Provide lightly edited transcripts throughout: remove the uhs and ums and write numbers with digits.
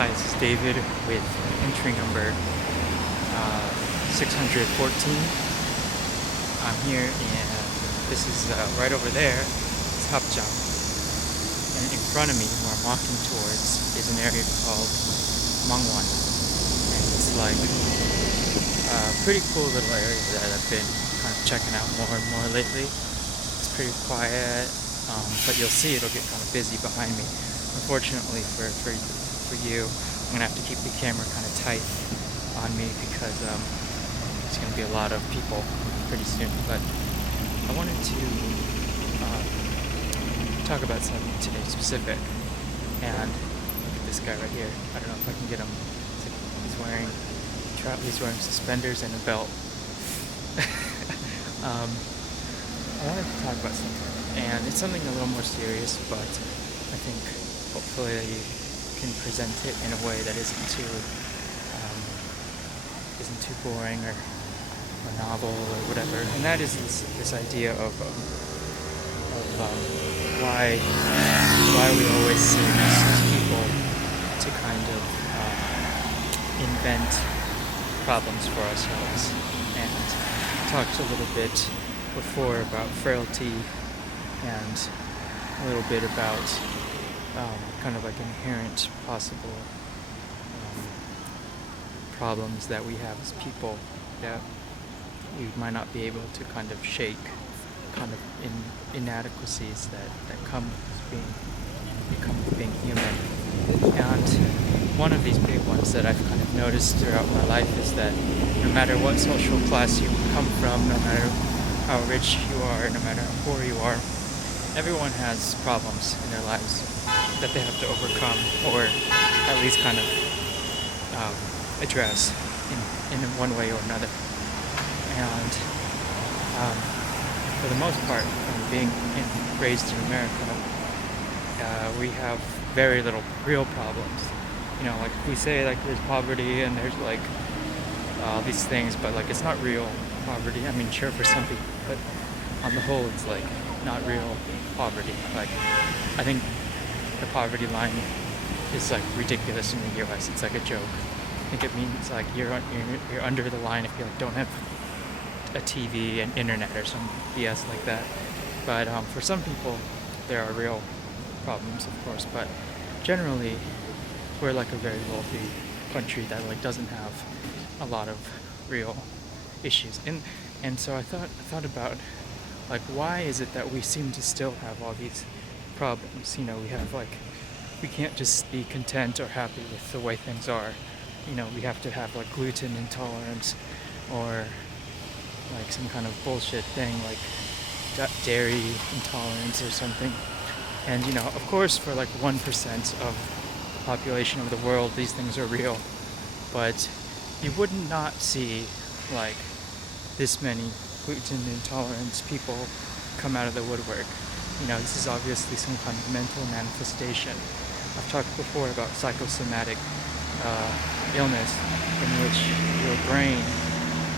Hi, this is David with entry number 614. I'm here and this is right over there. It's Hapjeong. And in front of me, where I'm walking towards, is an area called Mangwon. And it's like a pretty cool little area that I've been kind of checking out more and more lately. It's pretty quiet, but you'll see it'll get kind of busy behind me. Unfortunately for you, I'm gonna have to keep the camera kind of tight on me because there's gonna be a lot of people pretty soon. But I wanted to talk about something today specific. And look at this guy right here. I don't know if I can get him. He's wearing suspenders and a belt. I wanted to talk about something, and it's something a little more serious, but I think hopefully that you can present it in a way that isn't too boring or novel or whatever. And that is this idea of why we always seem as people to kind of invent problems for ourselves. And talked a little bit before about frailty and a little bit about kind of like inherent possible problems that we have as people that we might not be able to kind of shake, kind of inadequacies that come with being human. And one of these big ones that I've kind of noticed throughout my life is that no matter what social class you come from, no matter how rich you are, no matter how poor you are, everyone has problems in their lives that they have to overcome, or at least kind of address in one way or another. And for the most part, being raised in America, we have very little real problems. You know, like we say, like there's poverty and there's like all these things, but like it's not real poverty. I mean, sure for some people, but on the whole, it's like not real poverty. Like I think the poverty line is like ridiculous in the U.S. It's like a joke. I think it means like you're under the line if you like don't have a TV and internet or some BS like that. But for some people, there are real problems, of course. But generally, we're like a very wealthy country that like doesn't have a lot of real issues. And so I thought about like why is it that we seem to still have all these problems? You know, we can't just be content or happy with the way things are. You know, we have to have like gluten intolerance or like some kind of bullshit thing like dairy intolerance or something. And you know, of course, for like 1% of the population of the world, these things are real. But you would not see like this many gluten intolerance people come out of the woodwork. You know, this is obviously some kind of mental manifestation. I've talked before about psychosomatic illness in which your brain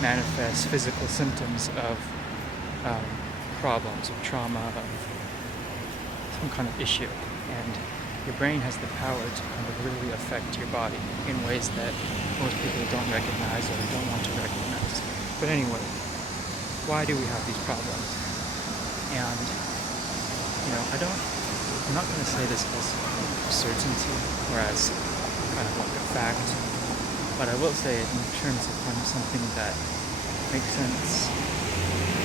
manifests physical symptoms of problems, of trauma, of some kind of issue. And your brain has the power to kind of really affect your body in ways that most people don't recognize or don't want to recognize. But anyway, why do we have these problems? And, you know, I'm not going to say this as certainty or as kind of like a fact, but I will say it in terms of kind of something that makes sense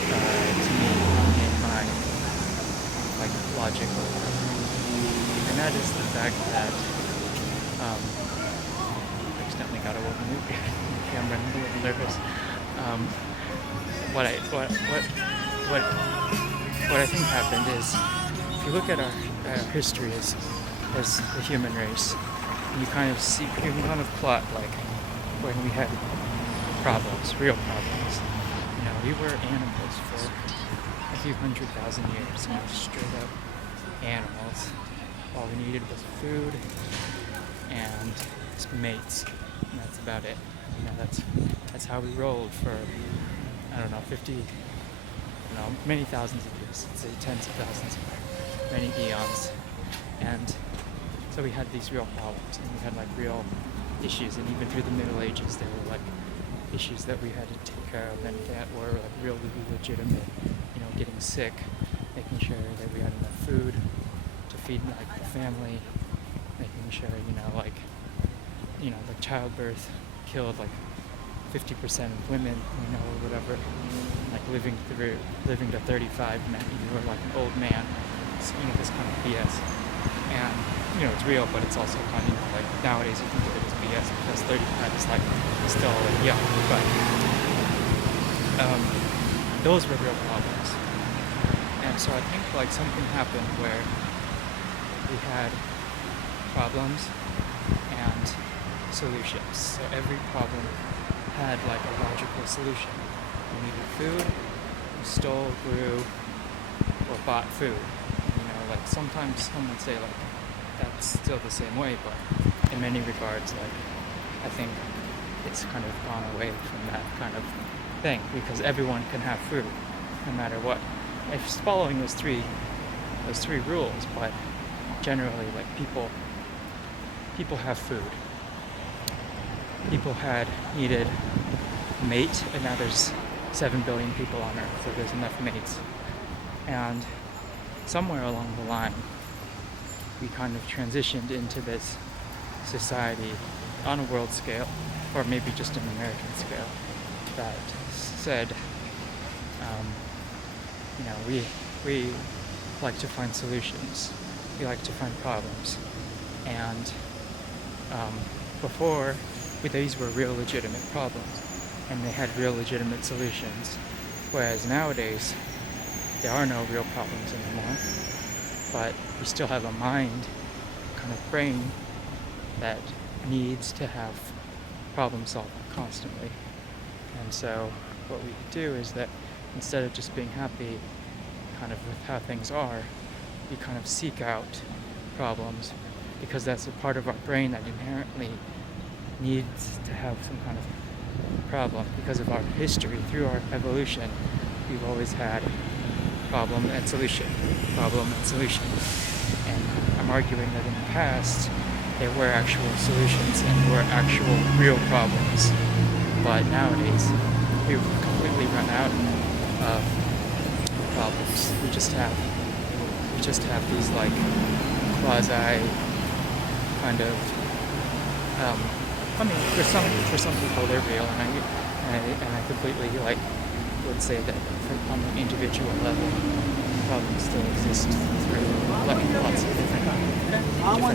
to me in my like logic, and that is the fact that I accidentally got a little movie camera and I'm a little nervous. What I think happened is, if you look at our history as the human race, you kind of plot like when we had problems, real problems. You know, we were animals for a few 100,000 years, you know, straight up animals. All we needed was food and some mates, and that's about it. You know, that's how we rolled for, I don't know, 50, many thousands of years, let's say tens of thousands, many eons. And So we had these real problems, and we had like real issues, and even through the Middle Ages there were like issues that we had to take care of and that were like really legitimate, getting sick, making sure that we had enough food to feed like the family, making sure like childbirth killed like 50% of women, or whatever. Like living to 35 meant you were like an old man. So, this kind of BS. And it's real, but it's also kind of like nowadays you think of it as BS because 35 is like still young. But those were real problems. And so I think like something happened where we had problems and solutions. So every problem had like a logical solution. You needed food, you stole, grew, or bought food. Like sometimes some would say like that's still the same way, but in many regards, like I think it's kind of gone away from that kind of thing because everyone can have food no matter what. It's following those three rules, but generally like people have food. People needed a mate, and now there's 7 billion people on Earth, so there's enough mates. And somewhere along the line, we kind of transitioned into this society on a world scale, or maybe just an American scale, that said, we like to find solutions, we like to find problems, and before, these were real legitimate problems, and they had real legitimate solutions, whereas nowadays, there are no real problems anymore, but we still have a mind, kind of brain, that needs to have problem solving constantly. And so what we do is that instead of just being happy kind of with how things are, we kind of seek out problems because that's a part of our brain that inherently needs to have some kind of problem. Because of our history, through our evolution, we've always had problem and solution. And I'm arguing that in the past, there were actual solutions and there were actual real problems. But nowadays, we've completely run out of problems. We just have these like quasi kind of for some people they're real, and I completely would say that on an individual level, problems still exist through lots of different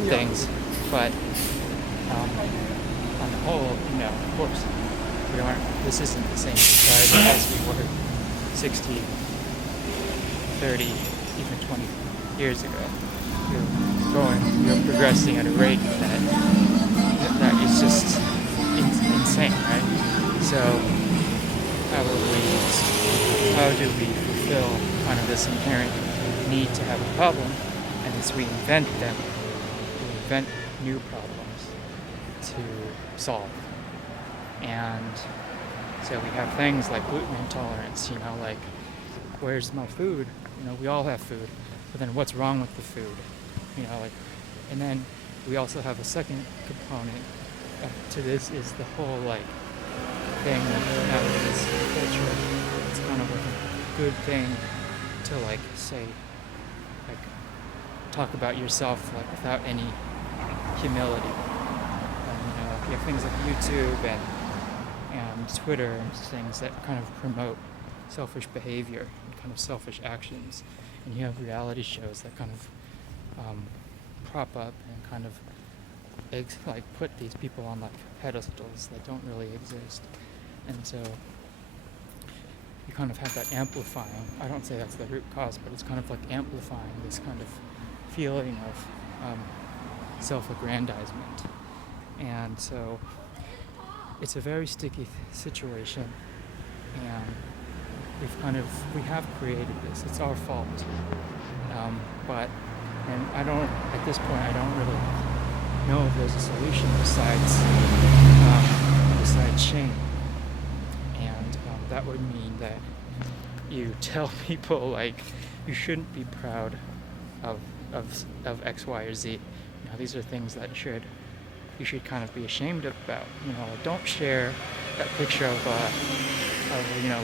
things. But on the whole, of course, this isn't the same society as we were 60, 30, even 20 years ago. You're progressing at a rate that is just insane, right? So how do we fulfill kind of this inherent need to have a problem, and as we invent new problems to solve. And so we have things like gluten intolerance, like where's my food? We all have food, but then what's wrong with the food? And then we also have a second component to this is the whole thing nowadays culture. It's kind of a good thing to say talk about yourself without any humility. And you have things like YouTube and Twitter and things that kind of promote selfish behavior and kind of selfish actions, and you have reality shows that kind of prop up and kind of put these people on pedestals that don't really exist. And so you kind of have that amplifying, I don't say that's the root cause, but it's kind of amplifying this kind of feeling of self-aggrandizement. And so it's a very sticky situation, and we have created this. It's our fault. At this point, I don't really know if there's a solution besides shame. And that would mean that you tell people you shouldn't be proud of X, Y, or Z. these are things that you should kind of be ashamed about. Don't share that picture of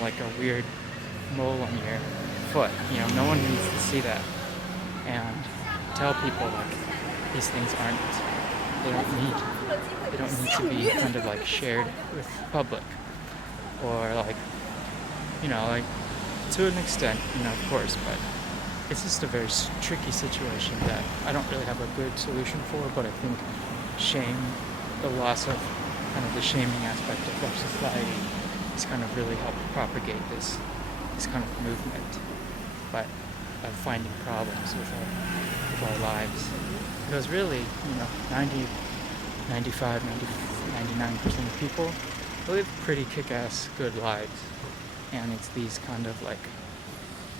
like a weird mole on your foot. No one needs to see that. And tell people like these things aren't. They don't need. They don't need to be kind of like shared with the public, or like to an extent, of course, but it's just a very tricky situation that I don't really have a good solution for. But I think shame, the loss of kind of the shaming aspect of our society, has kind of really helped propagate this kind of movement, but of finding problems with our lives. Because really, 90, 95, 90, 99% of people live pretty kick-ass good lives, and it's these kind of like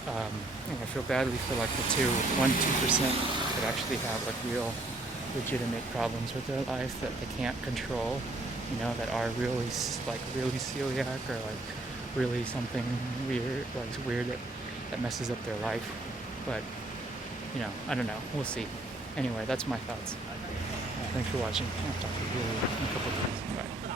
I feel badly for like the 1-2% that actually have like real legitimate problems with their life that they can't control, that are really really celiac, or like really something weird, that messes up their life. But I don't know, we'll see. Anyway, that's my thoughts. Thanks for watching. I'll talk to you in a couple of days. Bye.